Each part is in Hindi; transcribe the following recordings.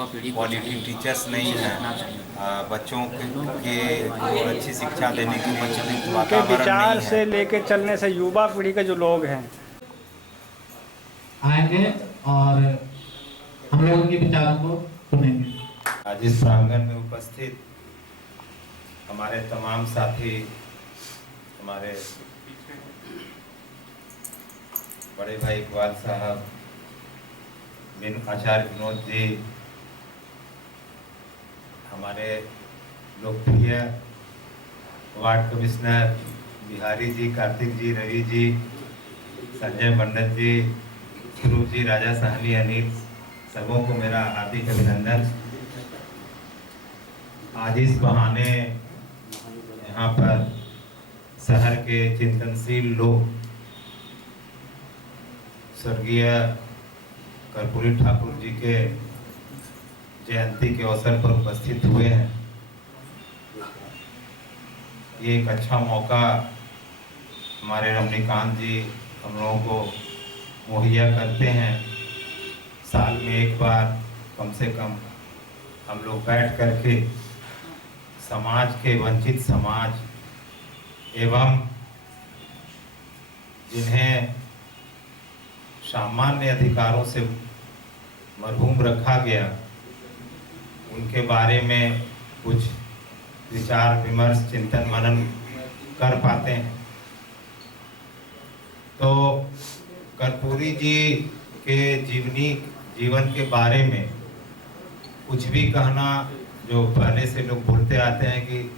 युवा पीढ़ी क्वालिटी टीचर्स नहीं हैं, बच्चों के को अच्छी शिक्षा देने के लिए उपयुक्त उनके वातावरण नहीं विचार है। से लेके चलने से युवा पीढ़ी के जो लोग हैं आएंगे और हम लोग उनके विचारों को सुनेंगे। आज इस प्रांगण में उपस्थित हमारे तमाम साथी, हमारे बड़े भाई इकबाल साहब, आचार्य विनोद जी, हमारे लोकप्रिय वार्ड कमिश्नर बिहारी जी, कार्तिक जी, रवि जी, संजय मंडल जी, स्वरूप जी, राजा साहनी, अनिल, सबों को मेरा हार्दिक अभिनंदन। आज इस बहाने यहाँ पर शहर के चिंतनशील लोग स्वर्गीय कर्पूरी ठाकुर जी के जयंती के अवसर पर उपस्थित हुए हैं। ये एक अच्छा मौका हमारे रमणीकांत जी हम लोगों को मुहैया करते हैं। साल में एक बार कम से कम हम लोग बैठ करके समाज के वंचित समाज एवं जिन्हें सामान्य अधिकारों से महरूम रखा गया, उनके बारे में कुछ विचार विमर्श, चिंतन मनन कर पाते हैं। तो कर्पूरी जी के जीवन के बारे में कुछ भी कहना, जो पहले से लोग बोलते आते हैं कि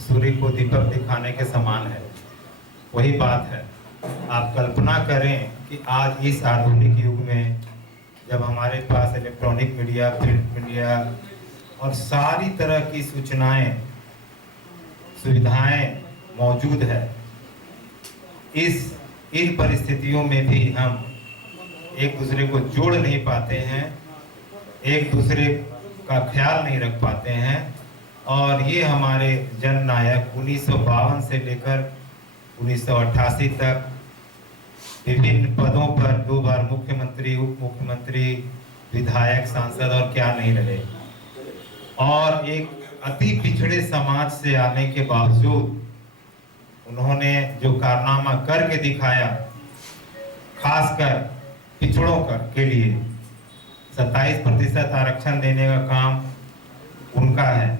सूर्य को दीपक दिखाने के समान है, वही बात है। आप कल्पना करें कि आज इस आधुनिक युग में जब हमारे पास इलेक्ट्रॉनिक मीडिया, प्रिंट मीडिया और सारी तरह की सूचनाएं, सुविधाएं मौजूद है, इन परिस्थितियों में भी हम एक दूसरे को जोड़ नहीं पाते हैं, एक दूसरे का ख्याल नहीं रख पाते हैं। और ये हमारे जननायक 1952 से लेकर 1988 तक विभिन्न पदों पर 2 बार मुख्यमंत्री, उप मुख्यमंत्री, विधायक, सांसद और क्या नहीं रहे, और एक अति पिछड़े समाज से आने के बावजूद उन्होंने जो कारनामा करके दिखाया, खासकर पिछड़ों के लिए 27% आरक्षण देने का काम उनका है।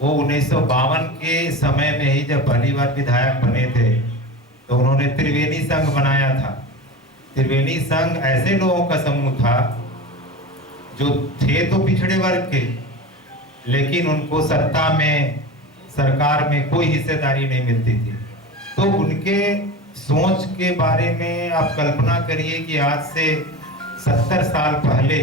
वो 1952 के समय में ही जब पहली बार विधायक बने थे तो उन्होंने त्रिवेणी संघ बनाया था। त्रिवेणी संघ ऐसे लोगों का समूह था जो थे तो पिछड़े वर्ग के, लेकिन उनको सत्ता में, सरकार में कोई हिस्सेदारी नहीं मिलती थी। तो उनके सोच के बारे में आप कल्पना करिए कि आज से 70 साल पहले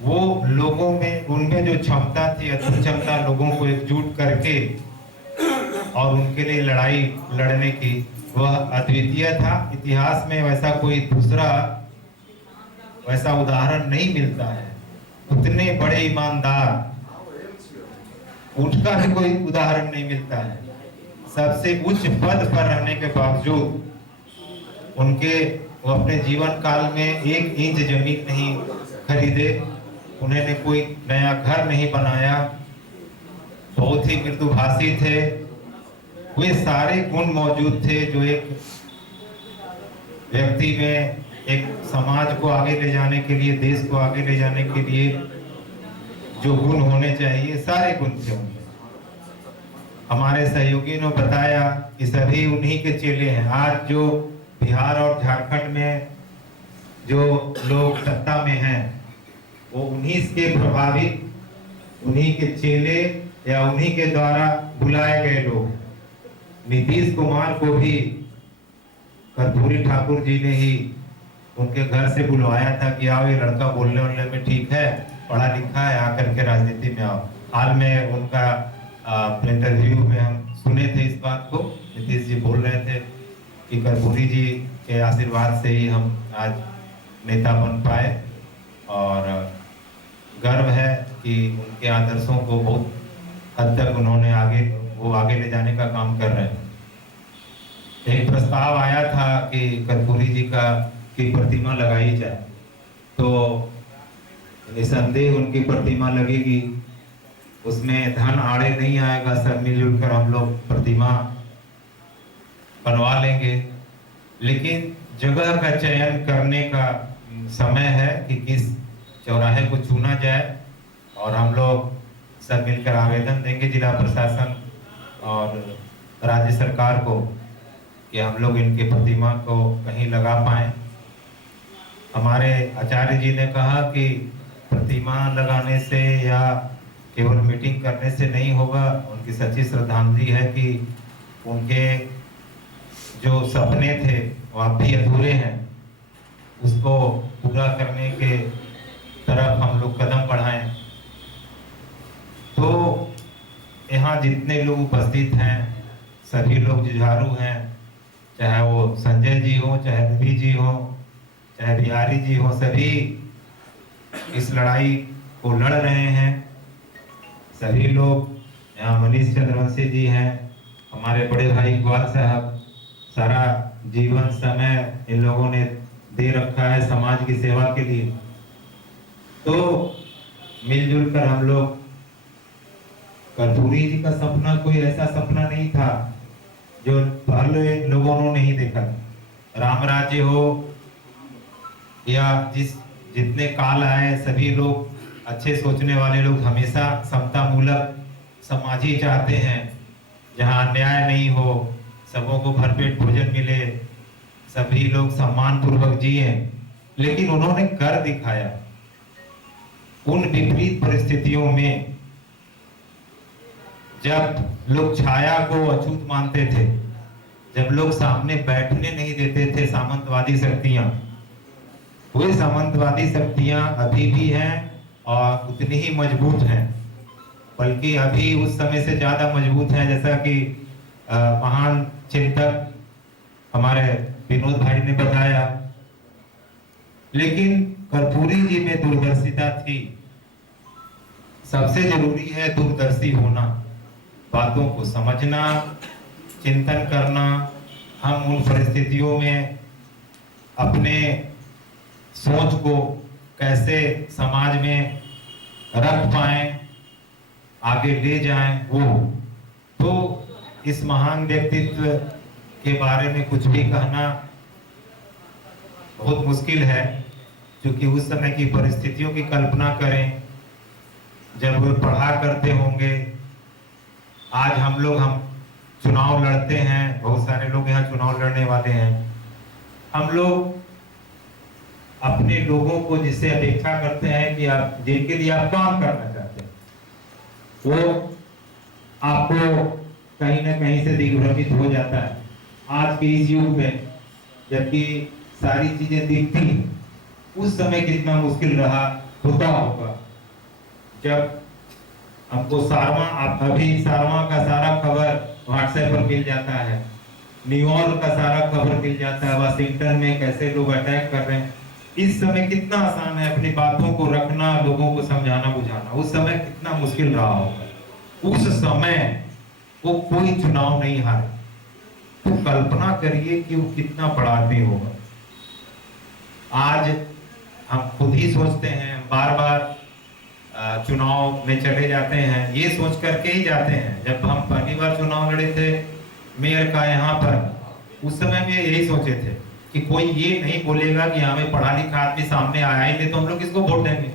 वो लोगों में, उनमें जो क्षमता थी, अद्भुत क्षमता, लोगों को एकजुट करके और उनके लिए लड़ाई लड़ने की, वह अद्वितीय था। इतिहास में वैसा कोई दूसरा वैसा उदाहरण नहीं मिलता है। उतने बड़े ईमानदार, उनका भी कोई उदाहरण नहीं मिलता है। सबसे उच्च पद पर रहने के बावजूद वो अपने जीवन काल में 1 इंच जमीन नहीं खरीदे, उन्होंने कोई नया घर नहीं बनाया, बहुत ही मृदुभाषी थे। वे सारे गुण मौजूद थे जो एक व्यक्ति में, एक समाज को आगे ले जाने के लिए, देश को आगे ले जाने के लिए जो गुण होने चाहिए, सारे गुण थे उनके। हमारे सहयोगी ने बताया कि सभी उन्हीं के चेले हैं। आज जो बिहार और झारखंड में जो लोग सत्ता में हैं, वो उन्हीं के प्रभावित, उन्हीं के चेले या उन्हीं के द्वारा बुलाए गए लोग। नीतीश कुमार को भी कर्पूरी ठाकुर जी ने ही उनके घर से बुलवाया था कि आओ, ये लड़का बोलने वोलने में ठीक है, पढ़ा लिखा है, आकर के राजनीति में आओ। हाल में उनका इंटरव्यू में हम सुने थे इस बात को। नीतीश जी बोल रहे थे कि कर्पूरी जी के आशीर्वाद से ही हम आज नेता बन पाए, और गर्व है कि उनके आदर्शों को बहुत हद तक उन्होंने आगे ले जाने का काम कर रहे हैं। एक प्रस्ताव आया था कि कर्पूरी जी की प्रतिमा लगाई जाए, तो निसंदेह उनकी प्रतिमा लगेगी, उसमें धन आड़े नहीं आएगा। सब मिलजुल कर हम लोग प्रतिमा बनवा लेंगे। लेकिन जगह का चयन करने का समय है कि किस चौराहे को चुना जाए, और हम लोग सब मिलकर आवेदन देंगे जिला प्रशासन और राज्य सरकार को कि हम लोग इनके प्रतिमा को कहीं लगा पाएं। हमारे आचार्य जी ने कहा कि प्रतिमा लगाने से या केवल मीटिंग करने से नहीं होगा। उनकी सच्ची श्रद्धांजलि है कि उनके जो सपने थे वो अब भी अधूरे हैं, उसको पूरा करने के तरफ हम लोग कदम बढ़ाएं। तो यहाँ जितने लोग उपस्थित हैं सभी लोग जुझारू हैं, चाहे वो संजय जी हो, चाहे रवि जी हो, चाहे बिहारी जी हो, सभी इस लड़ाई को लड़ रहे हैं। सभी लोग, यहाँ मनीष चंद्रवंशी जी हैं, हमारे बड़े भाई इकबाल साहब, सारा जीवन समय इन लोगों ने दे रखा है समाज की सेवा के लिए। तो मिलजुल कर हम लोग, कर्पूरी जी का सपना कोई ऐसा सपना नहीं था जो पहले लोगों ने नहीं देखा। राम राज्य हो या जितने काल आए, सभी लोग अच्छे सोचने वाले लोग हमेशा समता मूलक समाज ही चाहते हैं, जहां अन्याय नहीं हो, सबों को भरपेट भोजन मिले, सभी लोग सम्मान पूर्वक जिए। लेकिन उन्होंने कर दिखाया। उन विपरीत परिस्थितियों में जब लोग छाया को अछूत मानते थे, जब लोग सामने बैठने नहीं देते थे सामंतवादी शक्तियां, वे सामंतवादी शक्तियां अभी भी हैं और उतनी ही मजबूत हैं, बल्कि अभी उस समय से ज्यादा मजबूत हैं। जैसा कि महान चिंतक हमारे विनोद भाई ने बताया। लेकिन कर्पूरी जी में दूरदर्शिता थी। सबसे जरूरी है दूरदर्शी होना, बातों को समझना, चिंतन करना। हम उन परिस्थितियों में अपने सोच को कैसे समाज में रख पाएं, आगे ले जाएं, वो तो इस महान व्यक्तित्व के बारे में कुछ भी कहना बहुत मुश्किल है, क्योंकि उस समय की परिस्थितियों की कल्पना करें जब वो पढ़ा करते होंगे। आज हम चुनाव लड़ते हैं, बहुत सारे लोग यहाँ चुनाव लड़ने वाले हैं। हम लोग अपने लोगों को जिससे अपेक्षा करते हैं कि आप जिनके लिए आप काम करना चाहते हैं, वो आपको कहीं ना कहीं से दिग्भ्रमित हो जाता है आज के इस युग में, जबकि सारी चीजें दिखती हैं। उस समय कितना मुश्किल रहा होता होगा जब हमको अभी सारवा का सारा खबर व्हाट्सएप पर मिल जाता है, न्यूयॉर्क का सारा खबर मिल जाता है, वाशिंगटन में कैसे लोग अटैक कर रहे हैं। इस समय कितना आसान है अपनी बातों को रखना, लोगों को समझाना बुझाना। उस समय कितना मुश्किल रहा होगा। उस समय वो कोई चुनाव नहीं हारे, तो कल्पना करिए कि वो कितना बड़ा आदमी होगा। आज हम खुद ही सोचते हैं, बार बार चुनाव में चले जाते हैं, ये सोच करके ही जाते हैं। जब हम पहली बार चुनाव लड़े थे मेयर का यहाँ पर, उस समय में यही सोचे थे कि कोई ये नहीं बोलेगा कि हमें पढ़ा लिखा आदमी सामने आया ही नहीं तो हम लोग किसको वोट देंगे।